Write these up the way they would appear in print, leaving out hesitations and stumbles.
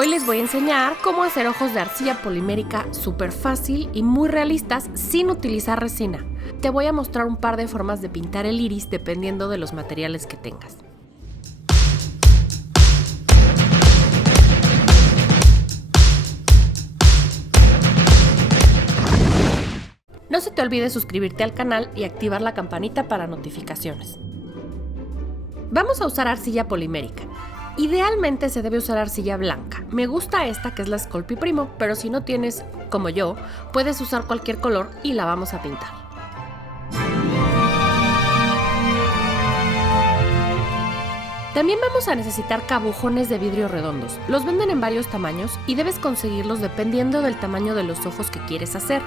Hoy les voy a enseñar cómo hacer ojos de arcilla polimérica súper fácil y muy realistas sin utilizar resina. Te voy a mostrar un par de formas de pintar el iris dependiendo de los materiales que tengas. No se te olvide suscribirte al canal y activar la campanita para notificaciones. Vamos a usar arcilla polimérica. Idealmente se debe usar arcilla blanca. Me gusta esta que es la Scolpi Primo, pero si no tienes, como yo, puedes usar cualquier color y la vamos a pintar. También vamos a necesitar cabujones de vidrio redondos. Los venden en varios tamaños y debes conseguirlos dependiendo del tamaño de los ojos que quieres hacer.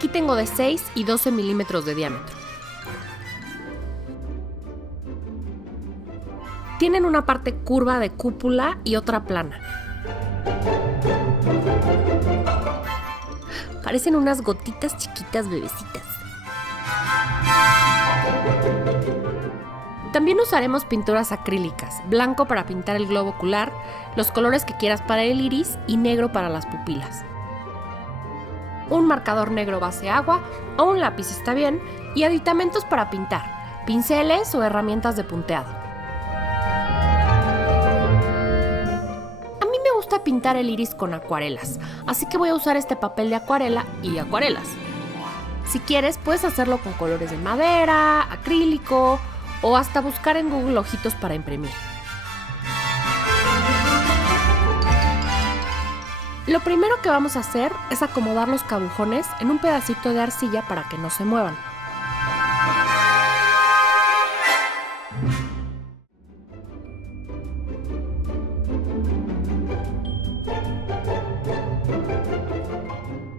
Aquí tengo de 6 y 12 milímetros de diámetro. Tienen una parte curva de cúpula y otra plana. Parecen unas gotitas chiquitas bebecitas. También usaremos pinturas acrílicas, blanco para pintar el globo ocular, los colores que quieras para el iris y negro para las pupilas. Un marcador negro base agua o un lápiz está bien, y aditamentos para pintar, pinceles o herramientas de punteado. A mí me gusta pintar el iris con acuarelas, así que voy a usar este papel de acuarela y acuarelas. Si quieres, puedes hacerlo con colores de madera, acrílico o hasta buscar en Google ojitos para imprimir. Lo primero que vamos a hacer es acomodar los cabujones en un pedacito de arcilla para que no se muevan.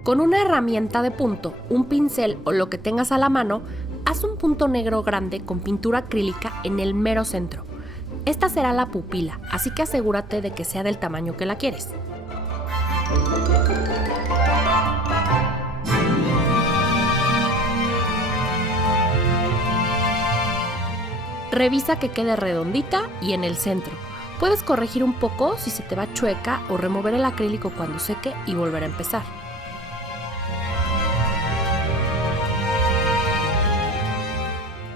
Con una herramienta de punto, un pincel o lo que tengas a la mano, haz un punto negro grande con pintura acrílica en el mero centro. Esta será la pupila, así que asegúrate de que sea del tamaño que la quieres. Revisa que quede redondita y en el centro. Puedes corregir un poco si se te va chueca o remover el acrílico cuando seque y volver a empezar.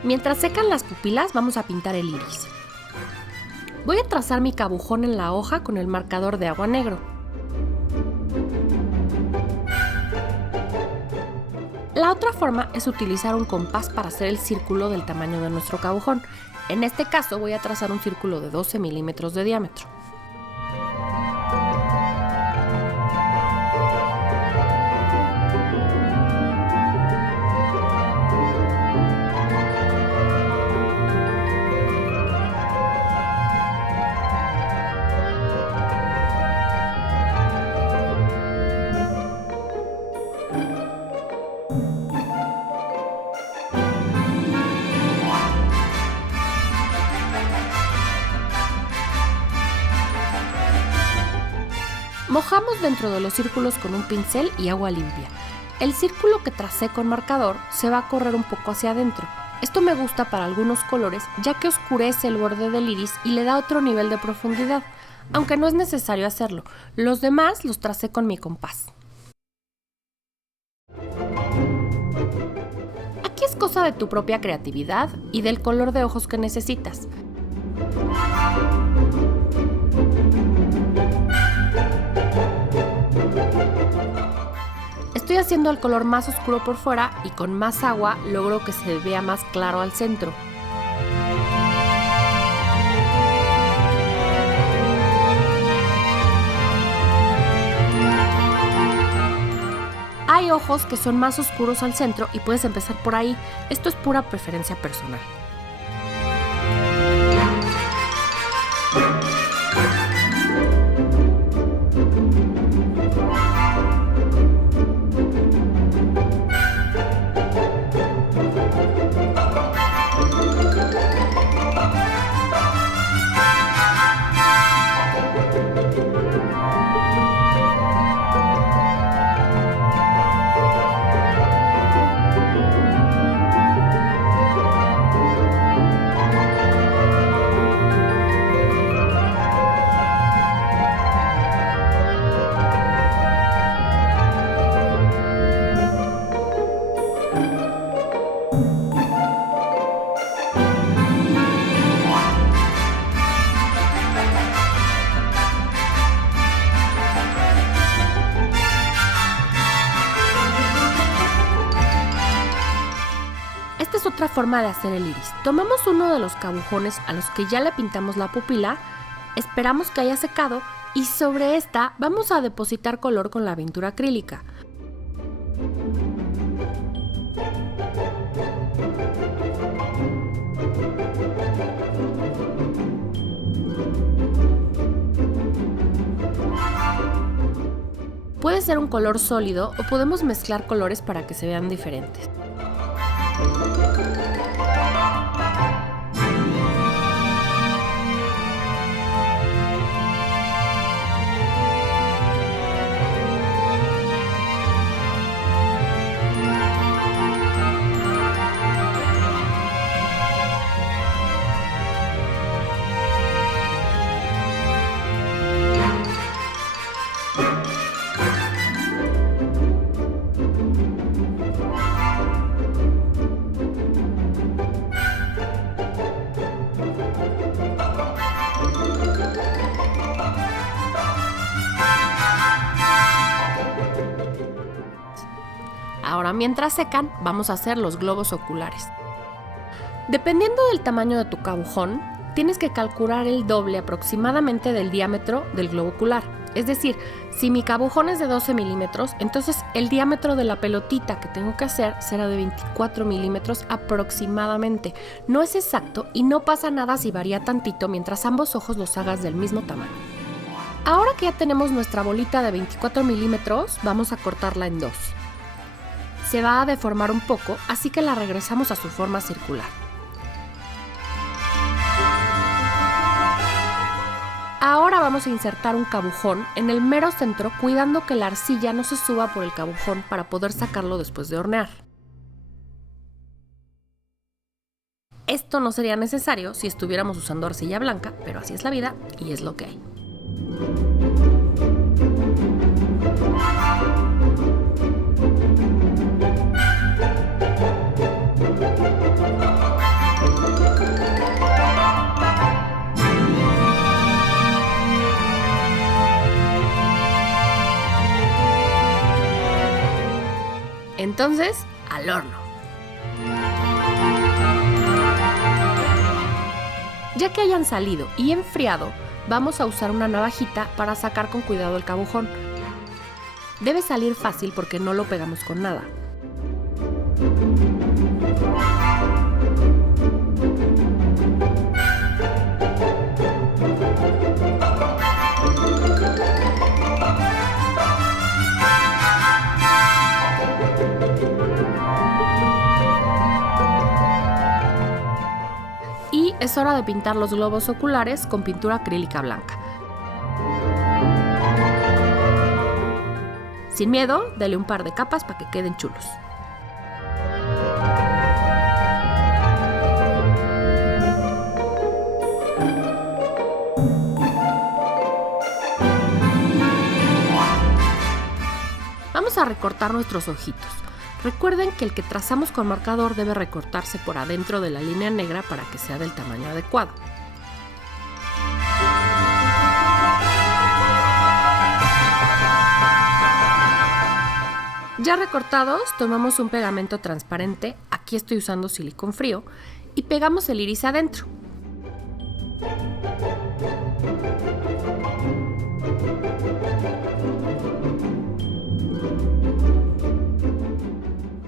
Mientras secan las pupilas, vamos a pintar el iris. Voy a trazar mi cabujón en la hoja con el marcador de agua negro. La otra forma es utilizar un compás para hacer el círculo del tamaño de nuestro cabujón. En este caso voy a trazar un círculo de 12 milímetros de diámetro. Mojamos dentro de los círculos con un pincel y agua limpia. El círculo que tracé con marcador se va a correr un poco hacia adentro. Esto me gusta para algunos colores ya que oscurece el borde del iris y le da otro nivel de profundidad, aunque no es necesario hacerlo. Los demás los tracé con mi compás. Aquí es cosa de tu propia creatividad y del color de ojos que necesitas. Estoy haciendo el color más oscuro por fuera y con más agua logro que se vea más claro al centro. Hay ojos que son más oscuros al centro y puedes empezar por ahí. Esto es pura preferencia personal. Tenemos otra forma de hacer el iris. Tomamos uno de los cabujones a los que ya le pintamos la pupila, esperamos que haya secado y sobre esta vamos a depositar color con la pintura acrílica. Puede ser un color sólido o podemos mezclar colores para que se vean diferentes. Ahora, mientras secan, vamos a hacer los globos oculares. Dependiendo del tamaño de tu cabujón, tienes que calcular el doble aproximadamente del diámetro del globo ocular. Es decir, si mi cabujón es de 12 milímetros, entonces el diámetro de la pelotita que tengo que hacer será de 24 milímetros aproximadamente. No es exacto y no pasa nada si varía tantito mientras ambos ojos los hagas del mismo tamaño. Ahora que ya tenemos nuestra bolita de 24 milímetros, vamos a cortarla en dos. Se va a deformar un poco, así que la regresamos a su forma circular. Ahora vamos a insertar un cabujón en el mero centro, cuidando que la arcilla no se suba por el cabujón para poder sacarlo después de hornear. Esto no sería necesario si estuviéramos usando arcilla blanca, pero así es la vida y es lo que hay. Entonces, al horno. Ya que hayan salido y enfriado, vamos a usar una navajita para sacar con cuidado el cabujón. Debe salir fácil porque no lo pegamos con nada. Es hora de pintar los globos oculares con pintura acrílica blanca. Sin miedo, dale un par de capas para que queden chulos. Vamos a recortar nuestros ojitos. Recuerden que el que trazamos con marcador debe recortarse por adentro de la línea negra para que sea del tamaño adecuado. Ya recortados, tomamos un pegamento transparente, aquí estoy usando silicón frío, y pegamos el iris adentro.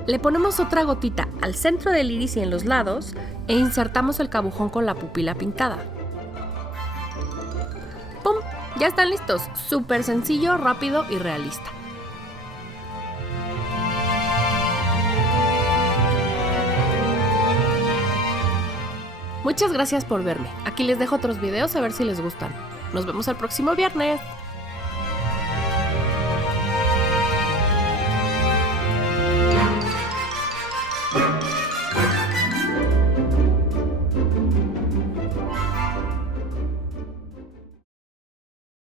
Le ponemos otra gotita al centro del iris y en los lados e insertamos el cabujón con la pupila pintada. ¡Pum! Ya están listos. Súper sencillo, rápido y realista. Muchas gracias por verme. Aquí les dejo otros videos a ver si les gustan. Nos vemos el próximo viernes.